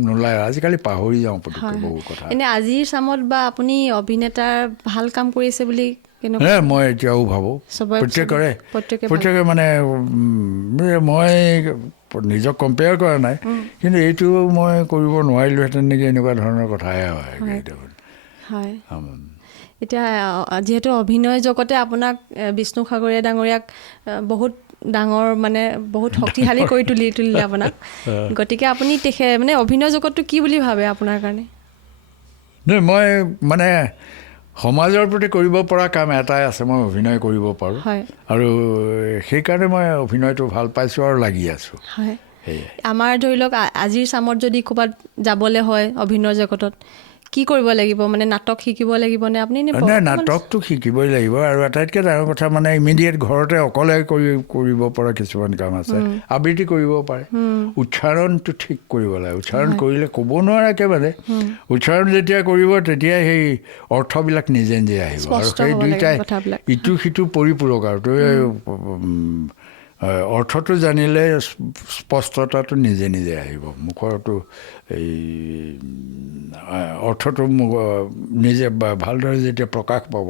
নোলায় আজিকালি পাহৰি যাওঁ পটককৈ বহু কথা এনে আজিৰ চামত বা আপুনি অভিনেতাৰ ভাল কাম কৰিছে বুলি মই এতিয়াও ভাবোঁ প্ৰত্যেকে মানে মই নিজক কম্পেয়াৰ কৰা নাই কিন্তু এইটো মই কৰিব নোৱাৰিলোহেঁতেন নেকি এনেকুৱা ধৰণৰ কথাহে হয় এতিয়া যিহেতু অভিনয় জগতে আপোনাক বিষ্ণু সাগৰীয়া ডাঙৰীয়াক বহুত ডাঙৰ মানে বহুত শক্তিশালী কৰি তুলিলে আপোনাক গতিকে আপুনি মানে অভিনয় জগতটো কি বুলি ভাবে আপোনাৰ কাৰণে নহয় মই মানে সমাজৰ প্ৰতি কৰিব পৰা কাম এটাই আছে মই অভিনয় কৰিব পাৰোঁ আৰু সেইকাৰণে মই অভিনয়টো ভাল পাইছোঁ আৰু লাগি আছোঁ হয় আমাৰ ধৰি লওক আজিৰ চামত যদি ক'ৰবাত যাবলৈ হয় অভিনয় জগতত কি কৰিব লাগিব মানে নাটক শিকিব লাগিব নে আপুনি নাটকটো শিকিবই লাগিব আৰু আটাইতকৈ ডাঙৰ কথা মানে ইমিডিয়েট ঘৰতে অকলে কৰিব পৰা কিছুমান কাম আছে আবৃত্তি কৰিব পাৰে উচ্চাৰণটো ঠিক কৰিব লাগে উচ্চাৰণ কৰিলে ক'ব নোৱাৰাকৈ মানে উচ্চাৰণ যেতিয়া কৰিব তেতিয়া সেই অৰ্থবিলাক নিজে নিজে আহিব আৰু সেই দুইটাই ইটো সিটো পৰিপূৰক আৰু অৰ্থটো জানিলে স্পষ্টতাটো নিজে নিজে আহিব মুখৰটো এই অৰ্থটো নিজে ভালদৰে যেতিয়া প্ৰকাশ পাব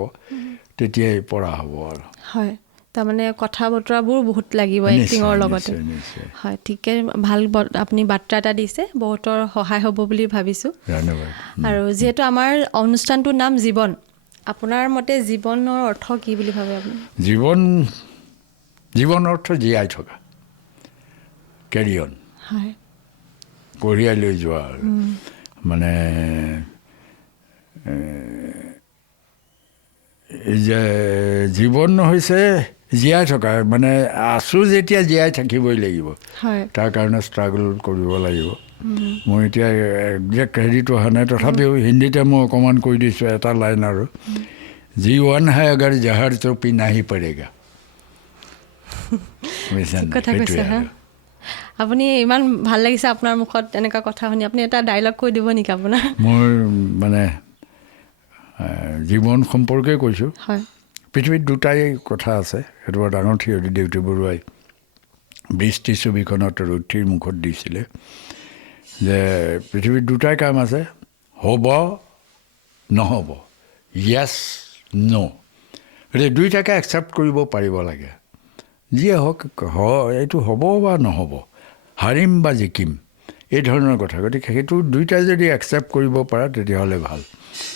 তেতিয়াই পৰা হ'ব আৰু হয় তাৰমানে কথা বতৰাবোৰ বহুত লাগিব এক্টিঙৰ লগতে হয় ঠিকে ভাল আপুনি বাৰ্তা এটা দিছে বহুতৰ সহায় হ'ব বুলি ভাবিছোঁ ধন্যবাদ আৰু যিহেতু আমাৰ অনুষ্ঠানটোৰ নাম জীৱন আপোনাৰ মতে জীৱনৰ অৰ্থ কি বুলি ভাবে আপুনি জীৱন অৰ্থ জীয়াই থকা কেৰি অন হয় কঢ়িয়াই লৈ যোৱা আৰু মানে যে জীৱন হৈছে জীয়াই থকা মানে আছোঁ যেতিয়া জীয়াই থাকিবই লাগিব তাৰ কাৰণে ষ্ট্ৰাগল কৰিব লাগিব মই এতিয়া একজেক্ট হেৰিটো অহা নাই তথাপিও হিন্দীতে মই অকণমান কৈ দিছোঁ এটা লাইন আৰু জীৱন হে আগাৰ জাহাৰ চপি নাহি পৰেগা কথা কৈছে হা আপুনি ইমান ভাল লাগিছে আপোনাৰ মুখত এনেকুৱা কথা শুনি আপুনি এটা ডাইলগ কৈ দিব নেকি আপোনাৰ মোৰ মানে জীৱন সম্পৰ্কে কৈছোঁ পৃথিৱীত দুটাই কথা আছে সেইটো বৰ ডাঙৰ থিয়ৰী দেউতী বৰুৱাই বৃষ্টি ছবিখনত ৰথীৰ মুখত দিছিলে যে পৃথিৱীত দুটাই কাম আছে হ'ব নহ'ব য়েছ ন' গতিকে দুইটাকে একচেপ্ট কৰিব পাৰিব লাগে যিয়ে হওক এইটো হ'ব বা নহ'ব হাৰিম বা জিকিম এই ধৰণৰ কথা গতিকে সেইটো দুইটাই যদি একচেপ্ট কৰিব পাৰা তেতিয়াহ'লে ভাল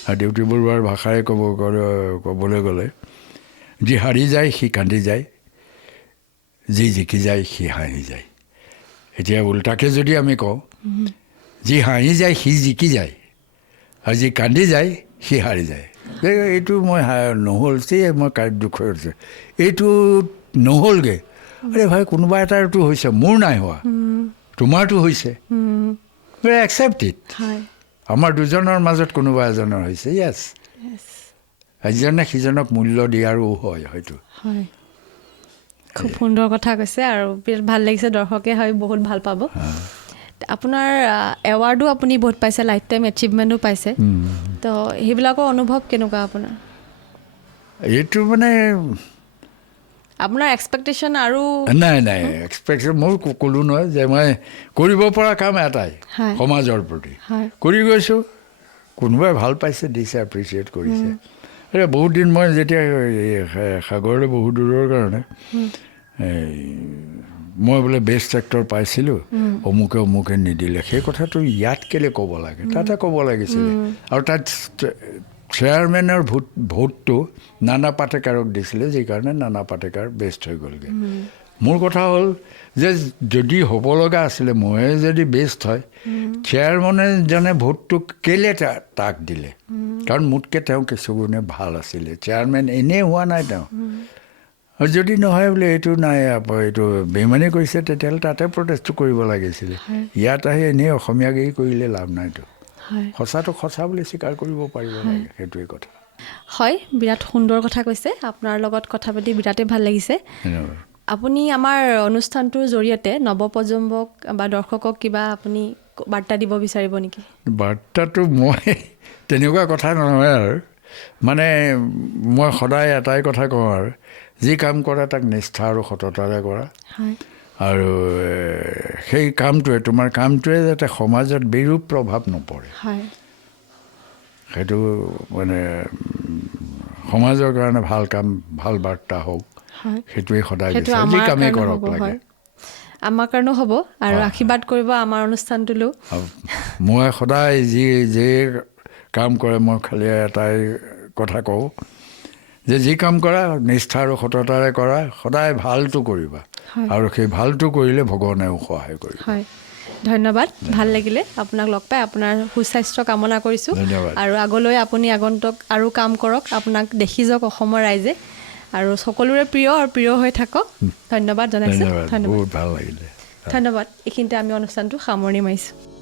আৰু দেউতী বৰুৱাৰ ভাষাৰে ক'বলৈ গ'লে যি হাৰি যায় সি কান্দি যায় যি জিকি যায় সি হাঁহি যায় এতিয়া ওলোটাকে যদি আমি কওঁ যি হাঁহি যায় সি জিকি যায় আৰু যি কান্দি যায় সি হাৰি যায় এইটো মই নহ'ল মই দুখ হৈছে এইটো নহ'লগৈ আৰে ভাই কোনোবা এটাৰটো হৈছে মোৰ নাই হোৱা তোমাৰতো হৈছে একচেপ্ট ইট আমাৰ দুজনৰ মাজত কোনোবা এজনৰ হৈছে য়েছ ইজনে সিজনক মূল্য দিয়াৰো হয় হয়তো খুব সুন্দৰ কথা কৈছে আৰু বিৰাট ভাল লাগিছে দৰ্শকে হয় বহুত ভাল পাব আপোনাৰ এৱাৰ্ডো আপুনি বহুত পাইছে লাইফ টাইম এচিভমেণ্টো পাইছে তো সেইবিলাকৰ অনুভৱ কেনেকুৱা আপোনাৰ এইটো মানে আপোনাৰ এক্সপেক্টেশ্যন আৰু নাই এক্সপেক্টেশ্যন মই ক'লোঁ নহয় যে মই কৰিব পৰা কাম এটাই সমাজৰ প্ৰতি কৰি গৈছোঁ কোনোবাই ভাল পাইছে দিছে এপ্ৰিচিয়েট কৰিছে এতিয়া বহুত দিন মই যেতিয়া সাগৰলৈ বহুত দূৰৰ কাৰণে মই বোলে বেষ্ট এক্টৰ পাইছিলোঁ অমুকে নিদিলে সেই কথাটো ইয়াত কেলৈ ক'ব লাগে তাতে ক'ব লাগিছিলে আৰু তাত চেয়াৰমেনৰ ভোটটো নানা পাটেকাৰক দিছিলে যিকাৰণে নানা পাটেকাৰ বেষ্ট হৈ গ'লগৈ মোৰ কথা হ'ল যে যদি হ'ব লগা আছিলে ময়ে যদি বেষ্ট হয় চেয়াৰমেনে ভোটটো কেলৈ তাক দিলে কাৰণ মোতকৈ তেওঁ কিছুগুণে ভাল আছিলে চেয়াৰমেন এনেই হোৱা নাই তেওঁ আৰু যদি নহয় বোলে এইটো নাই এইটো বেইমানি কৰিছে তেতিয়াহ'লে তাতে প্ৰটেষ্টটো কৰিব লাগিছিলে ইয়াত আহি এনেই অসমীয়াকেই কৰিলে লাভ নাইতো সঁচাটো সঁচা বুলি স্বীকাৰ কৰিব পাৰিব লাগে সেইটোৱে কথা হয় বিৰাট সুন্দৰ কথা কৈছে আপোনাৰ লগত কথা পাতি বিৰাটেই ভাল লাগিছে আপুনি আমাৰ অনুষ্ঠানটোৰ জৰিয়তে নৱপ্ৰজন্মক বা দৰ্শকক কিবা আপুনি বাৰ্তা দিব বিচাৰিব নেকি বাৰ্তাটো মই তেনেকুৱা কথা নহয় আৰু মানে মই সদায় এটাই কথা কওঁ আৰু যি কাম কৰে তাক নিষ্ঠা আৰু সততাৰে কৰা আৰু সেই কামটোৱে তোমাৰ কামটোৱে যাতে সমাজত বিৰূপ প্ৰভাৱ নপৰে সেইটো মানে সমাজৰ কাৰণে ভাল কাম ভাল বাৰ্তা হওক সেইটোৱে সদায় যি কামেই কৰক লাগে আমাৰ কাৰণেও হ'ব আৰু আশীৰ্বাদ কৰিব আমাৰ অনুষ্ঠানটোলৈও মই সদায় যি কাম কৰে মই খালি এটাই কথা কওঁ যে যি কাম কৰা নিষ্ঠা আৰু সততাৰে কৰা, সদায় ভালটো কৰিবা, আৰু সেই ভালটো কৰিলে ভগৱানেও সহায় কৰিব। হয়, ধন্যবাদ। ভাল লাগিলে আপোনাক লগ পাই। আপোনাৰ সুস্বাস্থ্য কামনা কৰিছোঁ। ধন্যবাদ। আৰু আগলৈ আপুনি আগন্তুক আৰু কাম কৰক, আপোনাক দেখি যাওক অসমৰ ৰাইজে, আৰু সকলোৰে প্ৰিয় আৰু প্ৰিয় হৈ থাকক। ধন্যবাদ জনাইছোঁ। ধন্যবাদ, বহুত ভাল লাগিলে। ধন্যবাদ। এইখিনিতে আমি অনুষ্ঠানটো সামৰণি মাৰিছোঁ।